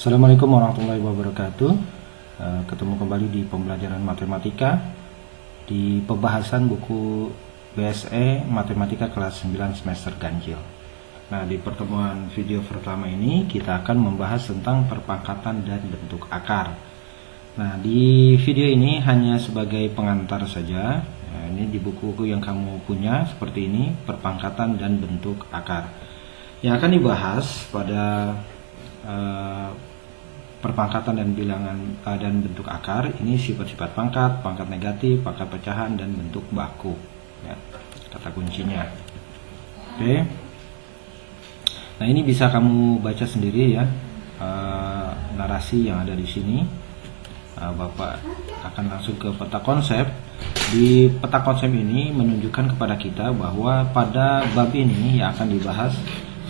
Assalamualaikum warahmatullahi wabarakatuh. Ketemu kembali di pembelajaran matematika di pembahasan buku BSE Matematika kelas 9 semester ganjil. Nah, di pertemuan video pertama ini kita akan membahas tentang perpangkatan dan bentuk akar. Nah, di video ini hanya sebagai pengantar saja. Nah, ini di buku-buku yang kamu punya seperti ini, perpangkatan dan bentuk akar. Yang akan dibahas pada perpangkatan dan bilangan dan bentuk akar ini sifat-sifat pangkat, pangkat negatif, pangkat pecahan, dan bentuk baku. Ya, kata kuncinya. Oke. Nah, ini bisa kamu baca sendiri ya, narasi yang ada di sini. Bapak akan langsung ke peta konsep. Di peta konsep ini menunjukkan kepada kita bahwa pada bab ini yang akan dibahas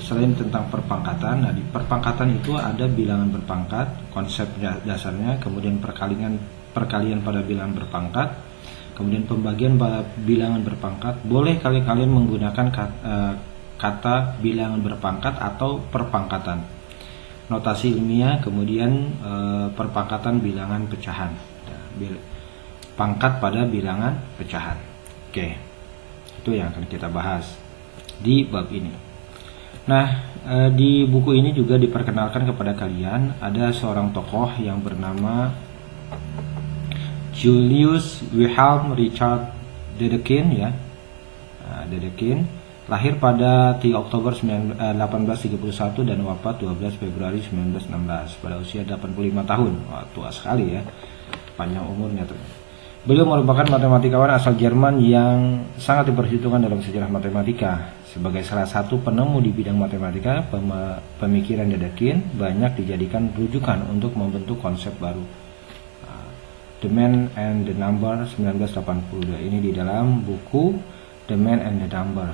selain tentang perpangkatan, nah di perpangkatan itu ada bilangan berpangkat, konsep dasarnya, kemudian perkalian pada bilangan berpangkat, kemudian pembagian pada bilangan berpangkat. Boleh kalian menggunakan kata bilangan berpangkat atau perpangkatan. Notasi ilmiah, kemudian perpangkatan bilangan pecahan. Pangkat pada bilangan pecahan. Oke. Itu yang akan kita bahas di bab ini. Nah, di buku ini juga diperkenalkan kepada kalian ada seorang tokoh yang bernama Julius Wilhelm Richard Dedekind ya. Dedekind lahir pada 3 Oktober 1831 dan wafat 12 Februari 1916 pada usia 85 tahun. Wah, tua sekali ya. Panjang umurnya tuh. Beliau merupakan matematikawan asal Jerman yang sangat diperhitungkan dalam sejarah matematika. Sebagai salah satu penemu di bidang matematika, pemikiran Dedekind banyak dijadikan rujukan untuk membentuk konsep baru. The Man and the Number 1982. Ini di dalam buku The Man and the Number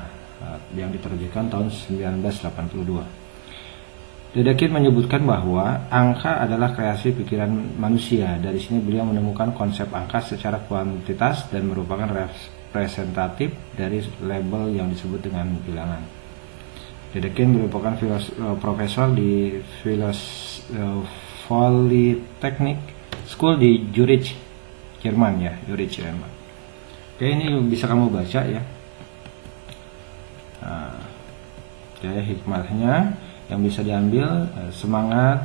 yang diterbitkan tahun 1982. Dedekind menyebutkan bahwa angka adalah kreasi pikiran manusia. Dari sini beliau menemukan konsep angka secara kuantitas dan merupakan representatif dari label yang disebut dengan bilangan. Dedekind merupakan profesor di Polytechnic School di Zurich, Jerman ya, Zurich, Jerman. Oke, ini bisa kamu baca ya. Jadi hikmahnya yang bisa diambil, semangat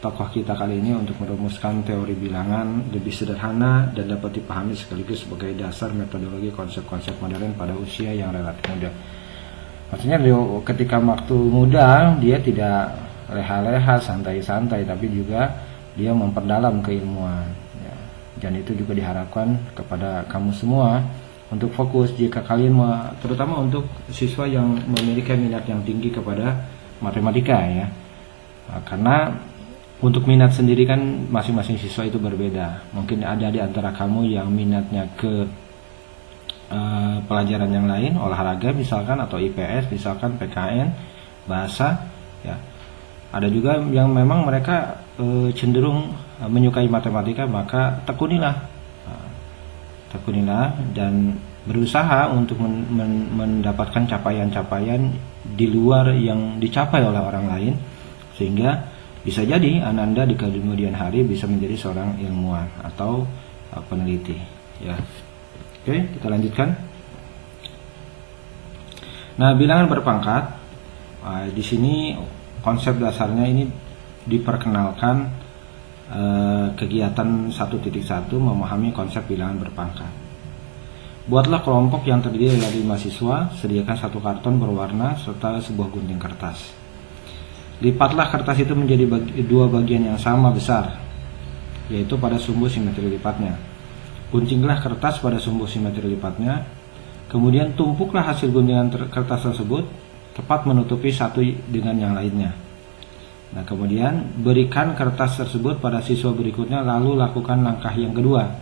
tokoh kita kali ini untuk merumuskan teori bilangan lebih sederhana dan dapat dipahami sekaligus sebagai dasar metodologi konsep-konsep modern pada usia yang relatif muda. Maksudnya ketika waktu muda dia tidak leha-leha, santai-santai, tapi juga dia memperdalam keilmuan ya. Dan itu juga diharapkan kepada kamu semua untuk fokus jika kalian terutama untuk siswa yang memiliki minat yang tinggi kepada matematika ya, karena untuk minat sendiri kan masing-masing siswa itu berbeda. Mungkin ada di antara kamu yang minatnya ke pelajaran yang lain, olahraga misalkan, atau IPS misalkan, PKN, bahasa ya. Ada juga yang memang mereka cenderung menyukai matematika, maka tekunilah dan berusaha untuk mendapatkan capaian-capaian di luar yang dicapai oleh orang lain, sehingga bisa jadi Ananda di kemudian hari bisa menjadi seorang ilmuwan atau peneliti ya. Oke, kita lanjutkan. Nah, bilangan berpangkat, di sini konsep dasarnya ini diperkenalkan kegiatan 1.1 memahami konsep bilangan berpangkat. Buatlah kelompok yang terdiri dari 5 siswa, sediakan 1 karton berwarna serta sebuah gunting kertas. Lipatlah kertas itu menjadi 2 bagian yang sama besar, yaitu pada sumbu simetri lipatnya. Guntinglah kertas pada sumbu simetri lipatnya, kemudian tumpuklah hasil guntingan kertas tersebut tepat menutupi satu dengan yang lainnya. Nah, kemudian berikan kertas tersebut pada siswa berikutnya, lalu lakukan langkah yang kedua.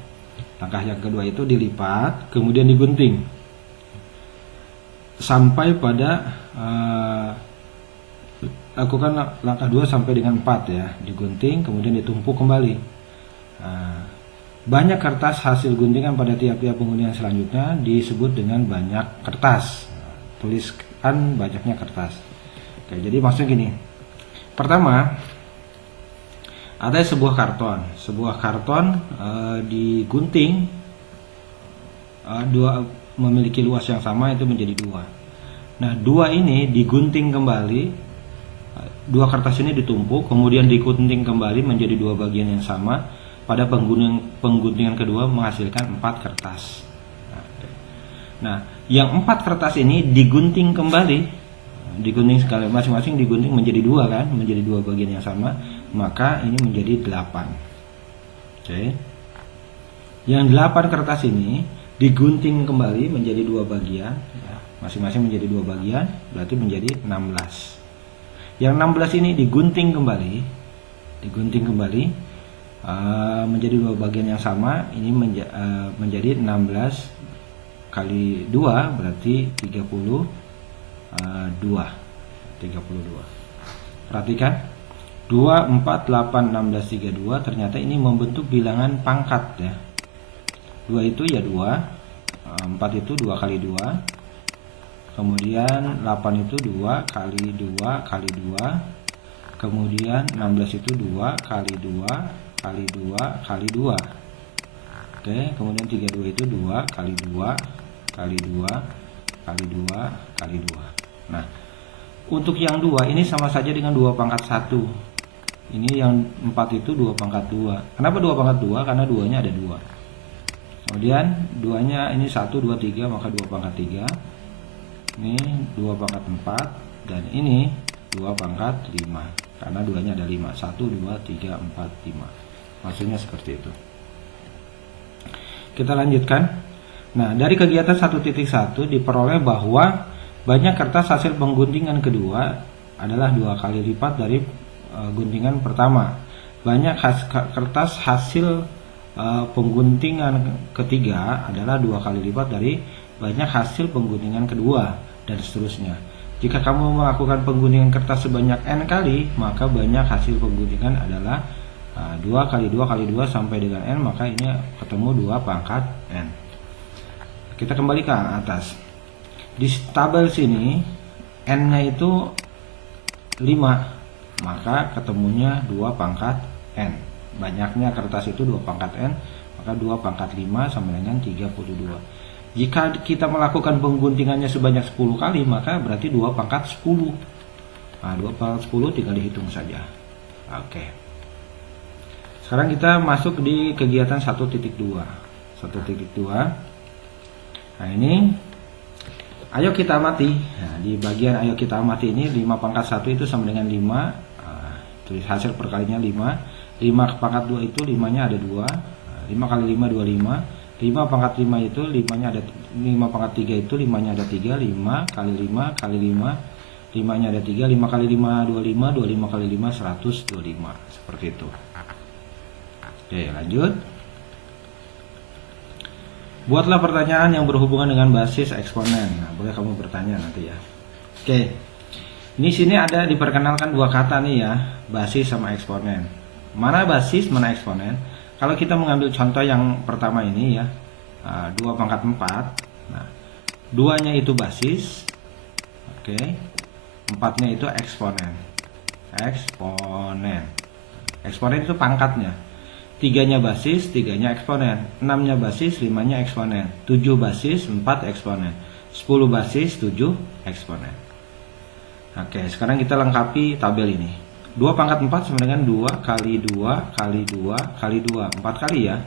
Langkah yang kedua itu dilipat, kemudian digunting sampai pada lakukan langkah 2 sampai dengan 4 ya, digunting kemudian ditumpuk kembali. Banyak kertas hasil guntingan pada tiap-tiap pengundian selanjutnya disebut dengan banyak kertas. Tuliskan banyaknya kertas. Oke, jadi maksudnya gini. Pertama, Ada sebuah karton digunting, dua memiliki luas yang sama, itu menjadi 2. Nah, 2 ini digunting kembali, 2 kertas ini ditumpuk, kemudian digunting kembali menjadi 2 bagian yang sama. Pada pengguntingan kedua menghasilkan 4 kertas. Nah, yang 4 kertas ini digunting kembali, digunting sekali masing-masing, digunting menjadi 2 kan, menjadi 2 bagian yang sama, maka ini menjadi 8. Oke. Yang 8 kertas ini digunting kembali menjadi 2 bagian, ya, masing-masing menjadi 2 bagian, berarti menjadi 16. Yang 16 ini digunting kembali menjadi 2 bagian yang sama, ini menjadi 16 kali 2 berarti 32. Perhatikan, 2, 4, 8, 16, 32 ternyata ini membentuk bilangan pangkat ya. 2 itu ya 2, 4 itu 2 kali 2, kemudian 8 itu 2 kali 2 kali 2, kemudian 16 itu 2 kali 2 kali 2 kali 2. Oke, kemudian 32 itu 2 kali 2 kali 2 kali 2 kali 2. Nah, untuk yang 2 ini sama saja dengan 2 pangkat 1. Ini yang 4 itu 2 pangkat 2. Kenapa 2 pangkat 2? Karena 2-nya ada 2. Kemudian 2-nya ini 1, 2, 3, maka 2 pangkat 3. Ini 2 pangkat 4. Dan ini 2 pangkat 5. Karena 2-nya ada 5. 1, 2, 3, 4, 5. Maksudnya seperti itu. Kita lanjutkan. Nah, dari kegiatan 1.1 diperoleh bahwa banyak kertas hasil pengguntingan kedua adalah 2 kali lipat dari guntingan pertama. Banyak kertas hasil pengguntingan ketiga adalah 2 kali lipat dari banyak hasil pengguntingan kedua, dan seterusnya. Jika kamu melakukan pengguntingan kertas sebanyak N kali, maka banyak hasil pengguntingan adalah 2 kali 2 kali 2 sampai dengan N, maka ini ketemu 2 pangkat N. Kita kembali ke atas. Di tabel sini N-nya itu 5, maka ketemunya 2 pangkat N. Banyaknya kertas itu 2 pangkat N, maka 2 pangkat 5 sama dengan 32. Jika kita melakukan pengguntingannya sebanyak 10 kali, maka berarti 2 pangkat 10. Nah, 2 pangkat 10 tinggal dihitung saja. Oke. Sekarang kita masuk di kegiatan 1.2. 1.2. Nah, ini ayo kita amati. Nah, di bagian ayo kita amati ini 5 pangkat 1 itu sama dengan 5. Tulis hasil perkalinya 5. 5 pangkat 2 itu 5-nya ada 2. 5 kali 5 25. 5 pangkat 5 itu 5-nya ada 5 pangkat 3 itu 5-nya ada 3. 5 kali 5 kali 5, 5-nya ada 3. 5 kali 5 25, 25 kali 5 125. Seperti itu. Oke, lanjut. Buatlah pertanyaan yang berhubungan dengan basis eksponen. Nah, boleh kamu bertanya nanti ya. Oke. Ini sini ada diperkenalkan 2 kata nih ya, basis sama eksponen. Mana basis, mana eksponen? Kalau kita mengambil contoh yang pertama ini ya, 2 pangkat 4. Nah, 2-nya itu basis. Oke. 4-nya itu eksponen. Eksponen. Eksponen itu pangkatnya. 3-nya basis, 3-nya eksponen. 6-nya basis, 5-nya eksponen. 7 basis, 4 eksponen. 10 basis, 7 eksponen. Oke, sekarang kita lengkapi tabel ini. 2 pangkat 4 sama dengan 2 kali 2 kali 2 kali 2. 4 kali ya.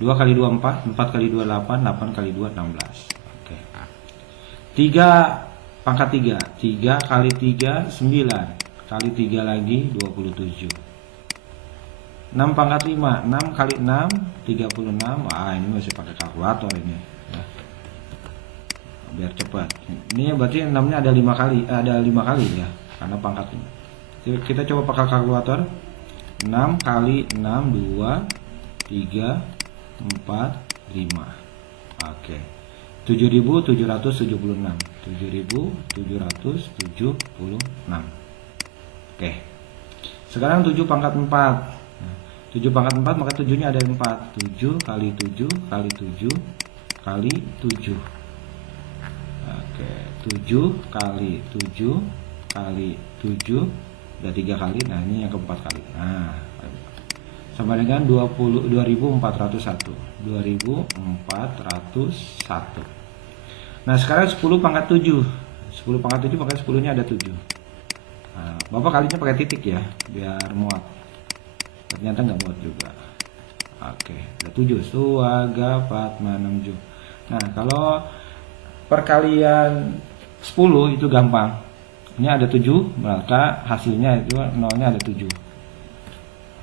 2 kali 2 4, 4 kali 2 8, 8 kali 2 16. Oke. 3 pangkat 3. 3 kali 3 9. Kali 3 lagi 27. 6 pangkat 5, 6 kali 6 36. Wah, ini masih pakai kalkulator ini ya. Biar cepat. Ini berarti 6-nya ada 5 kali, ada 5 kali ya, karena pangkat ini. Kita coba pakai kalkulator. 6 kali 6 2 3 4 5. Oke. 7.776. 7.776. Oke. Sekarang 7 pangkat 4. 7 pangkat 4, maka 7-nya ada 4. 7 kali 7 kali 7 kali 7. Oke, 7 kali 7 kali 7 udah 3 kali. Nah, ini yang keempat kali. Nah, sama dengan 2401. 2401. Nah, sekarang 10 pangkat 7. 10 pangkat 7 pangkat 10-nya ada 7. Nah, Bapak kalinya pakai titik ya, biar muat. Ternyata nggak muat juga. Oke, ada 7. Suwaga Fatma 6. Nah, kalau perkalian 10 itu gampang. Ini ada 7, maka hasilnya itu nolnya ada 7.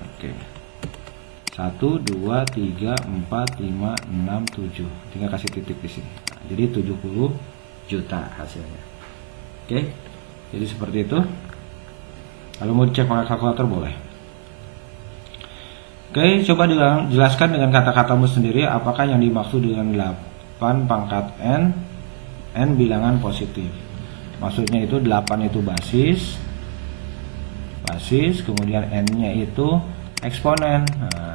Oke. 1, 2, 3, 4, 5, 6, 7. Tinggal kasih titik di sini. Nah, jadi 70 juta hasilnya. Oke. Jadi seperti itu. Kalau mau dicek pakai kalkulator boleh. Oke, coba jelaskan dengan kata-katamu sendiri apakah yang dimaksud dengan 8 pangkat n bilangan positif. Maksudnya itu 8 itu basis, kemudian n-nya itu eksponen. Nah,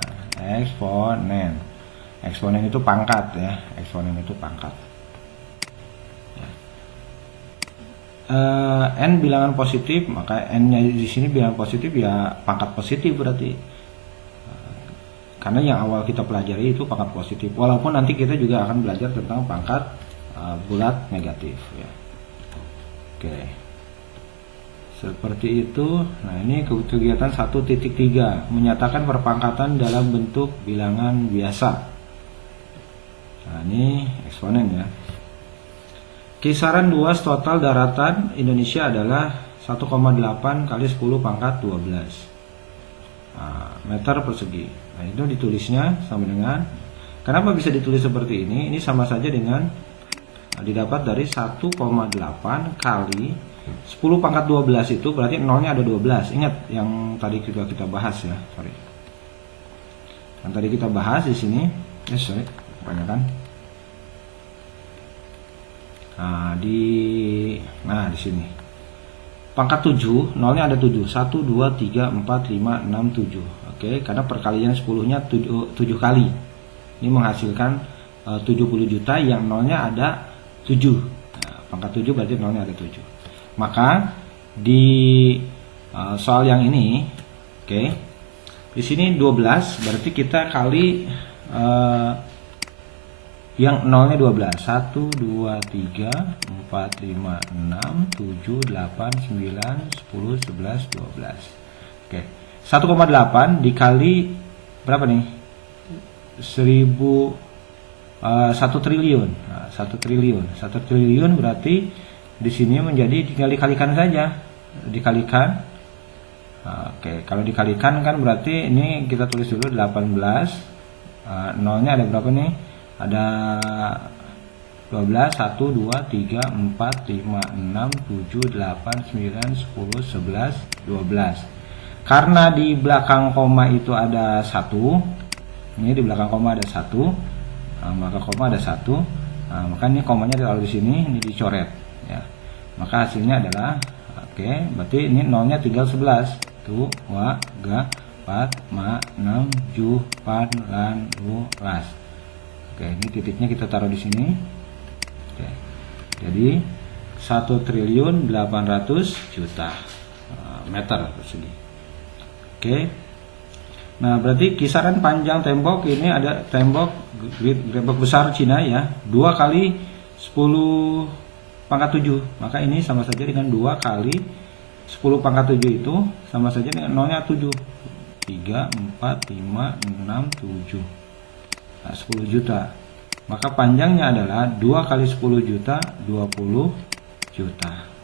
eksponen itu pangkat ya, eksponen itu pangkat. N bilangan positif, maka n-nya di sini bilangan positif ya pangkat positif berarti. Karena yang awal kita pelajari itu pangkat positif. Walaupun nanti kita juga akan belajar tentang pangkat bulat negatif ya. Oke. Seperti itu. Nah, ini kegiatan 1.3 menyatakan perpangkatan dalam bentuk bilangan biasa. Nah, ini eksponen ya. Kisaran luas total daratan Indonesia adalah 1,8 kali 10 pangkat 12 meter persegi. Nah, itu ditulisnya sama dengan, kenapa bisa ditulis seperti ini? Ini sama saja dengan didapat dari 1,8 kali 10 pangkat 12 itu berarti nolnya ada 12. Ingat yang tadi kita bahas ya, sorry. Yang tadi kita bahas di sini, kebanyakan. Di sini. Pangkat 7, nolnya ada 7. 1, 2, 3, 4, 5, 6, 7. Oke, karena perkalian 10-nya 7 kali. Ini menghasilkan 70 juta yang nolnya ada 7. Nah, pangkat 7 berarti nolnya ada 7. Maka di soal yang ini, oke, di sini 12 berarti kita kali yang nolnya 12. 1, 2, 3, 4, 5, 6, 7, 8, 9, 10, 11, 12. Oke, 1,8 dikali berapa nih? 1 triliun. Nah, 1 triliun. 1 triliun berarti di sini menjadi tinggal dikalikan saja. Dikalikan. Oke, kalau dikalikan kan berarti ini kita tulis dulu 18. Nolnya ada berapa nih? Ada 12, 1, 2, 3, 4, 5, 6, 7, 8, 9, 10, 11, 12. Karena di belakang koma itu ada 1. Ini di belakang koma ada 1. Maka koma ada 1. Maka ini komanya ditaruh di sini, ini dicoret ya. Maka hasilnya adalah berarti ini nolnya tinggal 11. 2, 3, 4, 5, 6, 7, 8, 12. Ini titiknya kita taruh di sini. Jadi 1.800.000.000 meter persegi. Nah, berarti kisaran panjang tembok ini ada tembok besar Cina ya, 2 kali 10 pangkat 7. Maka ini sama saja dengan 2 kali 10 pangkat 7 itu sama saja dengan nolnya 7. 3, 4, 5, 6, 7. 10 juta. Maka panjangnya adalah 2 kali 10 juta 20 juta.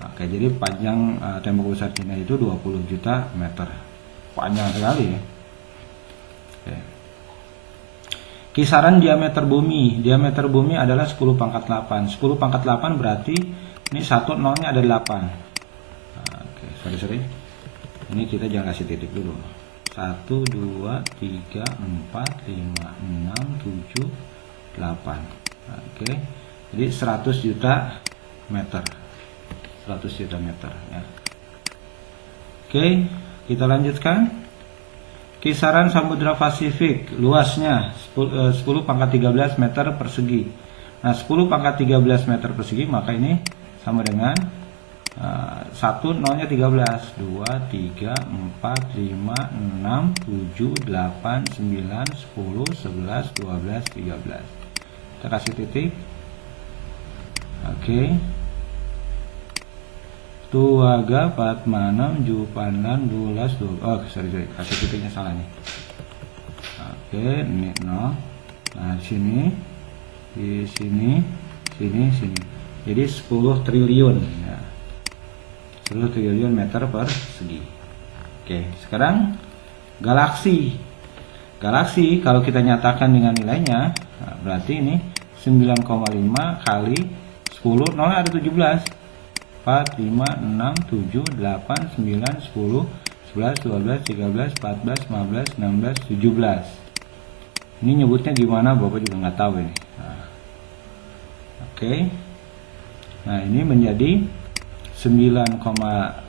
Oke, jadi panjang tembok besar Cina itu 20 juta meter. Panjang sekali ya. Oke. Kisaran diameter bumi. Diameter bumi adalah 10 pangkat 8. 10 pangkat 8 berarti ini 1 nolnya ada 8. Oke, sorry. Ini kita jangan kasih titik dulu. 1, 2, 3, 4, 5, 6, 7, 8. Oke. Jadi 100 juta meter. 100 juta meter ya. Oke, kita lanjutkan. Kisaran Samudra Pasifik luasnya 10 pangkat 13 meter persegi. Nah, 10 pangkat 13 meter persegi maka ini sama dengan 1 nolnya 13, 2, 3, 4, 5, 6, 7, 8, 9, 10, 11, 12, 13. Kita kasih titik. Oke. 2, 4, 6, 7, 8, 12, 12. Oh, sorry, kasih titiknya salah nih. Oke, ini 0. Nah, sini, di sini, sini. Jadi 10 triliun ya. 10 triliun meter persegi. Oke, sekarang galaksi. Galaksi kalau kita nyatakan dengan nilainya, nah, berarti ini 9,5 kali 10, nolnya ada 17. 4, 5, 6, 7, 8, 9, 10, 11, 12, 13, 14, 15, 16, 17. Ini nyebutnya gimana Bapak juga nggak tahu ini. Nah, oke. Nah, ini menjadi 9,95.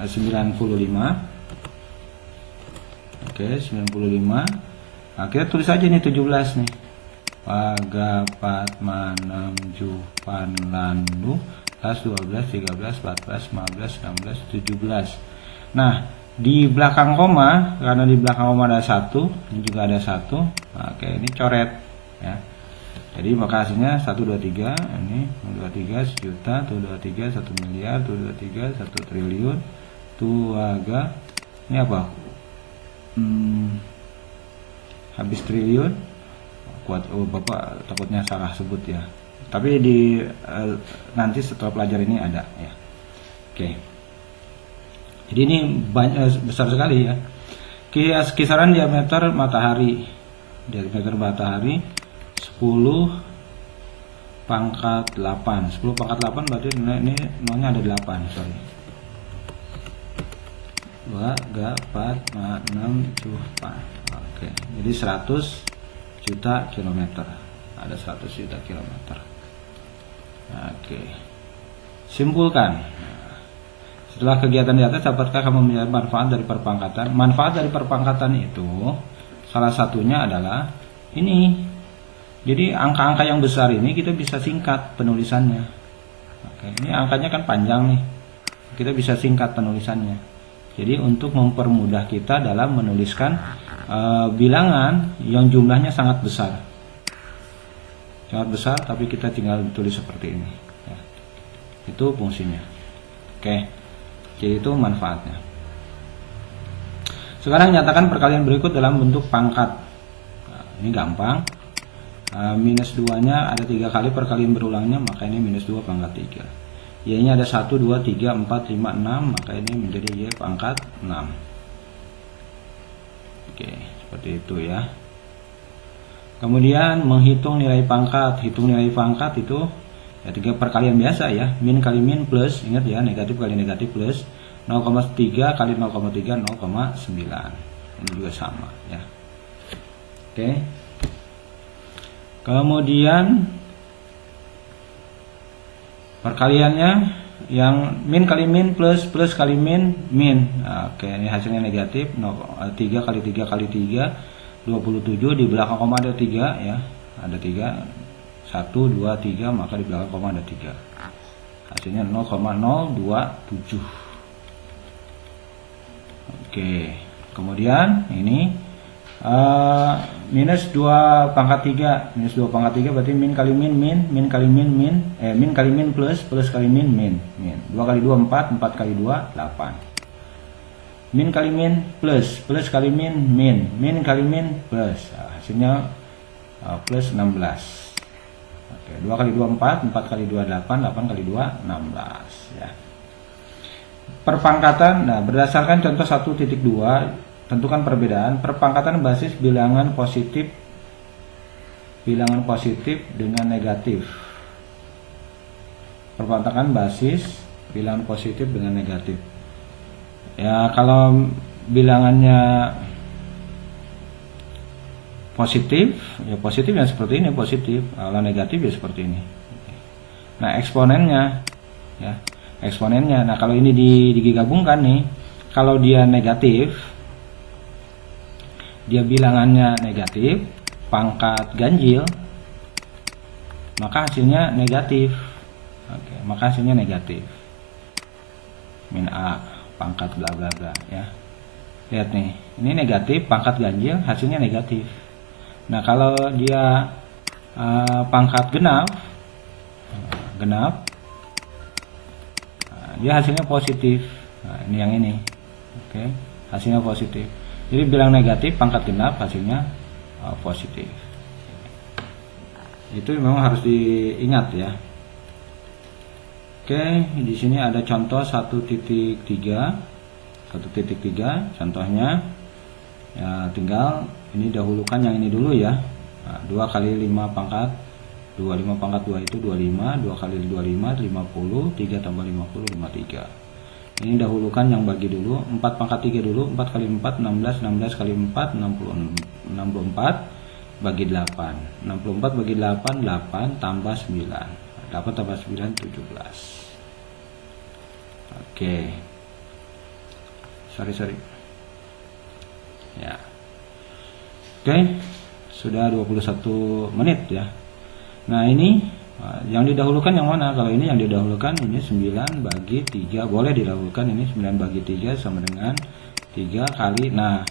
Oke, 95. Nah, kita tulis aja nih 17 nih. Paga, Patma, 6, Jupan, Landu, 12, 13, 14, 15, 16, 17. Nah, di belakang koma, karena di belakang koma ada 1, ini juga ada 1. Nah, oke, ini coret ya. Jadi maka hasilnya 1, 2, 3, ini 2, 3, 1 juta, 2, 3, 1 miliar, 2, 3, 1 triliun, agak ini apa? Habis triliun. Kuat, Bapak takutnya salah sebut ya. Tapi di nanti setelah pelajaran ini ada ya. Oke. Jadi ini besar sekali ya. Kisaran diameter matahari. Diameter matahari 10 pangkat 8. 10 pangkat 8 berarti ini nolnya ada 8, sorry. 2, 3, 4, 6, 7, 4. Oke, jadi 100 juta kilometer. Ada 100 juta kilometer. Oke. Simpulkan. Setelah kegiatan di atas, dapatkah kamu melihat manfaat dari perpangkatan? Manfaat dari perpangkatan itu salah satunya adalah ini. Jadi angka-angka yang besar ini kita bisa singkat penulisannya. Oke, ini angkanya kan panjang nih. Kita bisa singkat penulisannya. Jadi untuk mempermudah kita dalam menuliskan bilangan yang jumlahnya sangat besar. Sangat besar tapi kita tinggal tulis seperti ini. Ya. Itu fungsinya. Oke. Jadi itu manfaatnya. Sekarang nyatakan perkalian berikut dalam bentuk pangkat. Nah, ini gampang. Minus 2-nya ada 3 kali perkalian berulangnya, maka ini minus 2 pangkat 3. Y-nya ada 1, 2, 3, 4, 5, 6, maka ini menjadi Y pangkat 6. Oke, seperti itu ya. Kemudian menghitung nilai pangkat. Hitung nilai pangkat itu ya 3 perkalian biasa ya. Min kali min plus, ingat ya, negatif kali negatif plus. 0,3 kali 0,3, 0,9. Ini juga sama ya. Oke. Kemudian perkaliannya yang min kali min plus kali min. Nah, oke, ini hasilnya negatif. 3 kali 3 kali 3 27, di belakang koma ada 3 ya. Ada 3. 1 2 3, maka di belakang koma ada 3. Hasilnya 0,027. Oke. Kemudian ini minus 2 pangkat 3. Minus 2 pangkat 3 berarti min kali min min kali min min kali min plus kali min 2 kali 2 4 kali 2 8. Min kali min plus kali min min kali min plus. Nah, hasilnya plus 16. Oke, 2 kali 2 4 kali 2 8 kali 2 16 ya. Perpangkatan. Nah, berdasarkan contoh 1.2 tentukan perbedaan perpangkatan basis bilangan positif dengan negatif. Perpangkatan basis bilangan positif dengan negatif. Ya, kalau bilangannya positif, ya positif yang seperti ini positif. Kalau negatif ya seperti ini. Nah, eksponennya ya, eksponennya. Nah, kalau ini digabungkan nih, kalau dia negatif, dia bilangannya negatif, pangkat ganjil, maka hasilnya negatif. Oke, maka hasilnya negatif. min A pangkat bla bla bla ya. Lihat nih, ini negatif, pangkat ganjil, hasilnya negatif. Nah kalau dia pangkat genap, dia hasilnya positif. Nah, ini yang ini, oke, hasilnya positif. Jadi bilang negatif, pangkat genap, hasilnya positif. Itu memang harus diingat ya. Oke, di sini ada contoh 1.3, contohnya ya, tinggal ini dahulukan yang ini dulu ya. Nah, 2 kali 5 pangkat 25 pangkat 2 itu 25, 2 kali 25 50, 3 tambah 50 53. Ini dahulukan yang bagi dulu, 4 pangkat 3 dulu, 4 kali 4 16, 16 kali 4 64 bagi 8. 64 bagi 8 8 tambah 9. 8 tambah 9 17. Oke. Sorry. Ya. Oke, sudah 21 menit ya. Nah, ini yang didahulukan yang mana? Kalau ini yang didahulukan ini 9 bagi 3. Boleh didahulukan ini 9 bagi 3 sama dengan 3 kali. Nah,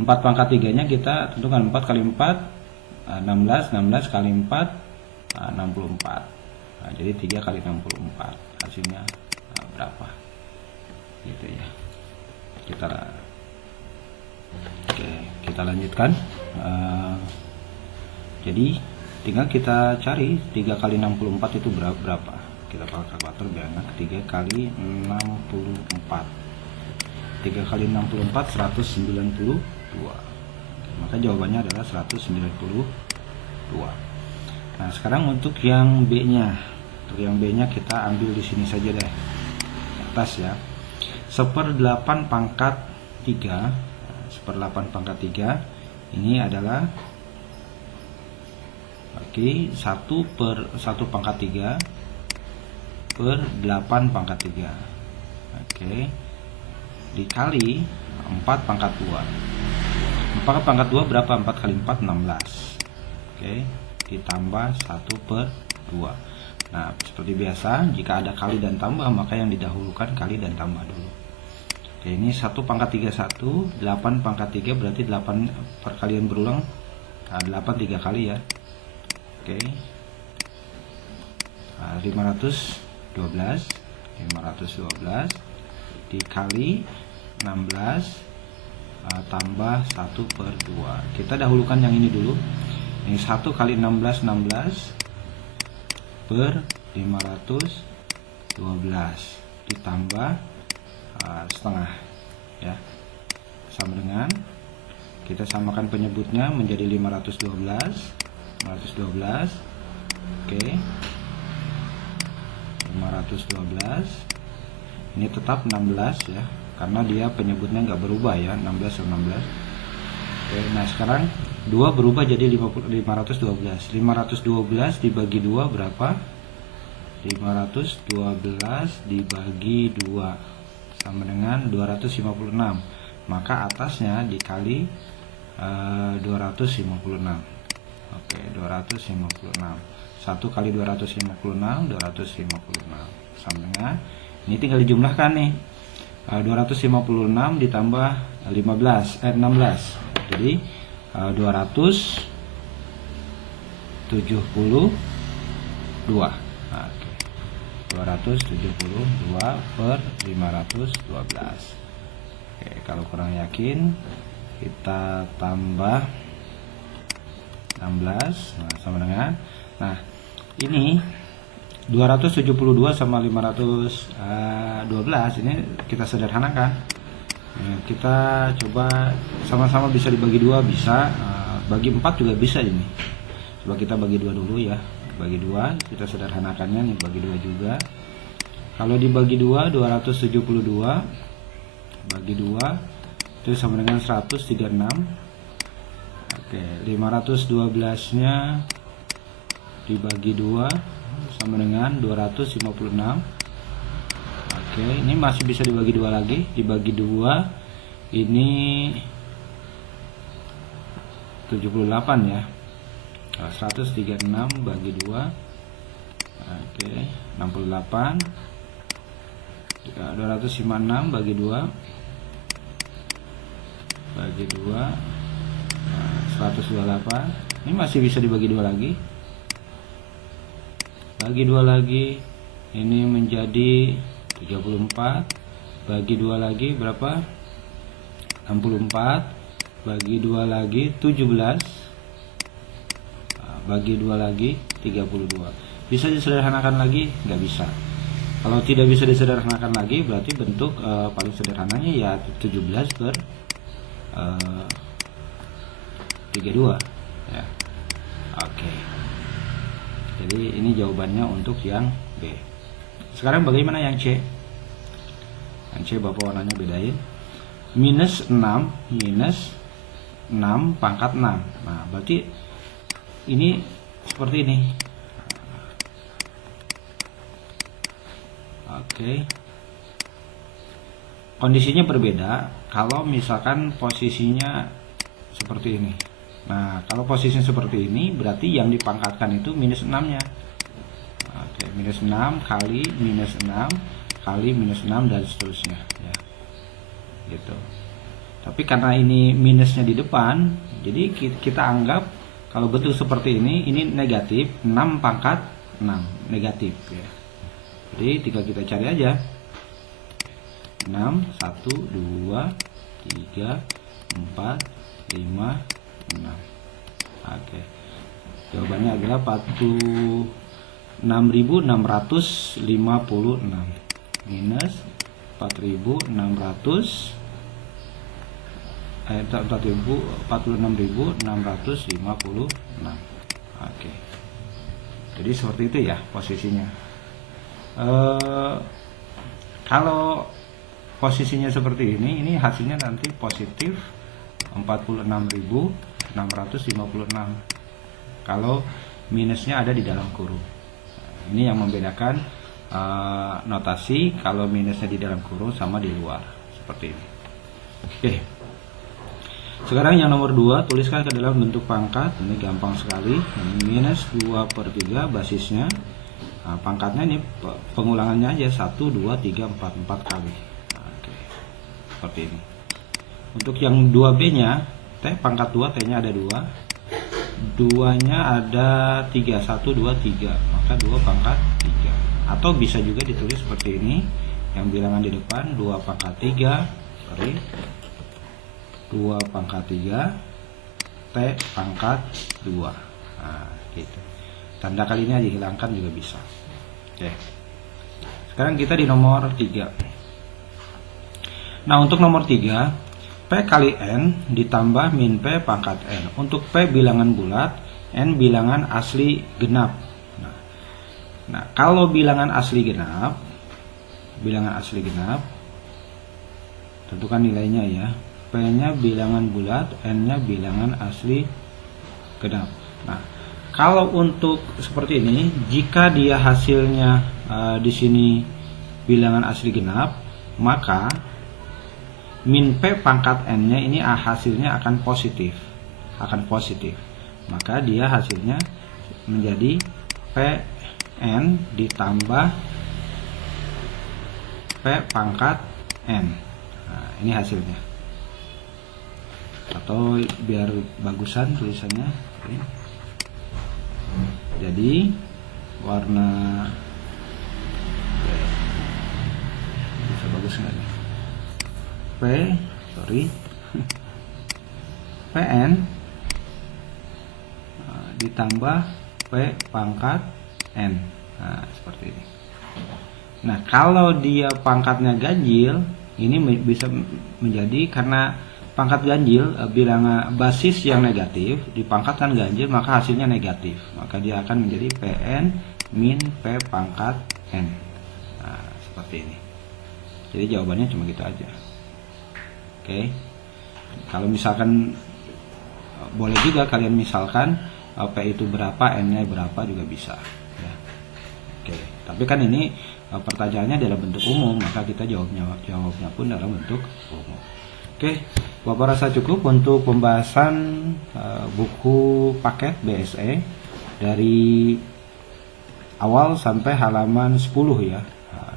4 pangkat 3-nya kita tentukan 4 kali 4 16, 16 kali 4 64. Nah, jadi 3 kali 64 hasilnya berapa? Gitu ya. Kita lanjutkan. Jadi tinggal kita cari 3 kali 64 itu berapa. Kita pakai kalkulator biar enak. 3 kali 64. 3 kali 64 192. Maka jawabannya adalah 192. Nah, sekarang untuk yang B-nya. Untuk yang B-nya kita ambil di sini saja deh. Atas ya. 1/8 pangkat 3. 1/8 pangkat 3 ini adalah 1/1 pangkat 3 per 8 pangkat 3. Oke. Dikali 4 pangkat 2. 4 pangkat 2 berapa? 4 kali 4 16. Oke. Ditambah 1/2. Nah, seperti biasa, jika ada kali dan tambah, maka yang didahulukan kali dan tambah dulu. Oke, ini 1 pangkat 3 1, 8 pangkat 3 berarti 8 perkalian berulang. 8 3 kali ya. Oke. 512 dikali 16 tambah 1/2. Kita dahulukan yang ini dulu. Ini 1 kali 16 per 512 ditambah setengah ya, sama dengan kita samakan penyebutnya menjadi 512. Oke, 512 ini tetap 16 ya, karena dia penyebutnya nggak berubah ya, 16 dan 16. Oke, nah sekarang 2 berubah jadi 512. 512 dibagi 2 berapa? 512 dibagi 2 sama dengan 256. Maka atasnya dikali 256. Oke, 256. 1 kali 256 sama dengan, ini tinggal dijumlahkan nih. 256 ditambah 16. Jadi 272. Nah, 272 per 512. Oke, kalau kurang yakin kita tambah 16. Nah, sama dengan, nah ini 272 sama 512 ini kita sederhanakan. Nah, kita coba sama-sama bisa dibagi 2, bisa bagi 4 juga bisa ini. Coba kita bagi 2 dulu ya. Bagi 2, kita sederhanakannya nih, bagi 2 juga. Kalau dibagi 2, 272 bagi 2 itu sama dengan 136. Oke, 512-nya dibagi 2 sama dengan 256. Oke, ini masih bisa dibagi 2 lagi. Dibagi 2 ini 78 ya. 136 bagi 2. Oke, 68. 256 bagi 2 128. Ini masih bisa dibagi 2 lagi. Bagi 2 lagi, ini menjadi 34. Bagi 2 lagi berapa? 64. Bagi 2 lagi 17. Bagi 2 lagi 32. Bisa disederhanakan lagi? Nggak bisa. Kalau tidak bisa disederhanakan lagi, berarti bentuk paling sederhananya ya 17 per 32 ya. Oke. Jadi ini jawabannya untuk yang B. Sekarang bagaimana yang C? Yang C Bapak warnanya bedain. Minus 6 pangkat 6. Nah, berarti ini seperti ini. Oke. Kondisinya berbeda kalau misalkan posisinya seperti ini. Nah, kalau posisinya seperti ini berarti yang dipangkatkan itu minus 6-nya. Oke, minus 6 kali minus 6 kali minus 6 dan seterusnya ya. Gitu. Tapi karena ini minusnya di depan, jadi kita anggap kalau betul seperti ini negatif, 6 pangkat 6 negatif ya. Jadi tinggal kita cari aja. 6 1 2 3 4 5 6. Oke. Jawabannya adalah 46.656 minus 46.656. Oke. Jadi seperti itu ya posisinya. Kalau posisinya seperti ini hasilnya nanti positif 46.656 kalau minusnya ada di dalam kurung. Ini yang membedakan notasi kalau minusnya di dalam kurung sama di luar, seperti ini. Oke. Sekarang yang nomor 2, tuliskan ke dalam bentuk pangkat. Ini gampang sekali. Ini minus 2/3 basisnya. Nah, pangkatnya ini pengulangannya aja 1 2 3 4 kali. Oke. Seperti ini. Untuk yang 2B-nya, T pangkat 2, T-nya ada 2. 2-nya ada 3, 1 2 3. Maka 2 pangkat 3. Atau bisa juga ditulis seperti ini. Yang bilangan di depan 2 pangkat 3, 2 pangkat 3, T pangkat 2. Nah, gitu. Tanda kalinya dihilangkan juga bisa. Oke. Sekarang kita di nomor 3. Nah, untuk nomor 3, P kali N ditambah min P pangkat N. Untuk P bilangan bulat, N bilangan asli genap. Nah, kalau bilangan asli genap, tentukan nilainya ya. P-nya bilangan bulat, N-nya bilangan asli genap. Nah, kalau untuk seperti ini, jika dia hasilnya di sini bilangan asli genap, maka min P pangkat N-nya ini hasilnya akan positif. Maka dia hasilnya menjadi Pn ditambah P pangkat N. Nah, ini hasilnya. Atau biar bagusan tulisannya. Oke. Jadi warna bisa bagus nggak nih? Pn ditambah P pangkat N. Nah, seperti ini. Nah, kalau dia pangkatnya ganjil, ini bisa menjadi karena pangkat ganjil bilangan basis yang negatif dipangkatkan ganjil, maka hasilnya negatif. Maka dia akan menjadi Pn min P pangkat N. Nah, seperti ini. Jadi jawabannya cuma gitu aja. Oke. Kalau misalkan boleh juga kalian misalkan P itu berapa, N-nya berapa juga bisa ya. Oke. Tapi kan ini pertanyaannya dalam bentuk umum, maka kita jawabnya pun dalam bentuk umum. Oke, Bapak rasa cukup untuk pembahasan buku paket BSE dari awal sampai halaman 10 ya.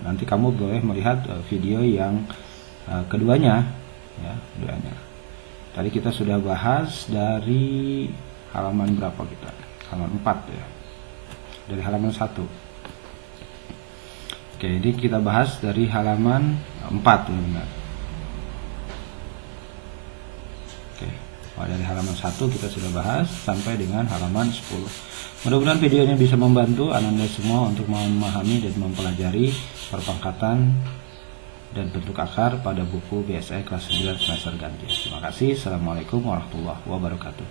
Nanti kamu boleh melihat video yang keduanya, ya, keduanya. Tadi kita sudah bahas dari halaman berapa kita? Halaman 4 ya. Dari halaman 1. Oke, ini kita bahas dari halaman 4 ya, benar. Oke, dari halaman 1 kita sudah bahas sampai dengan halaman 10. Mudah-mudahan videonya bisa membantu Anda semua untuk memahami dan mempelajari perpangkatan dan bentuk akar pada buku BSI kelas 9 semester ganjil. Terima kasih. Assalamualaikum warahmatullahi wabarakatuh.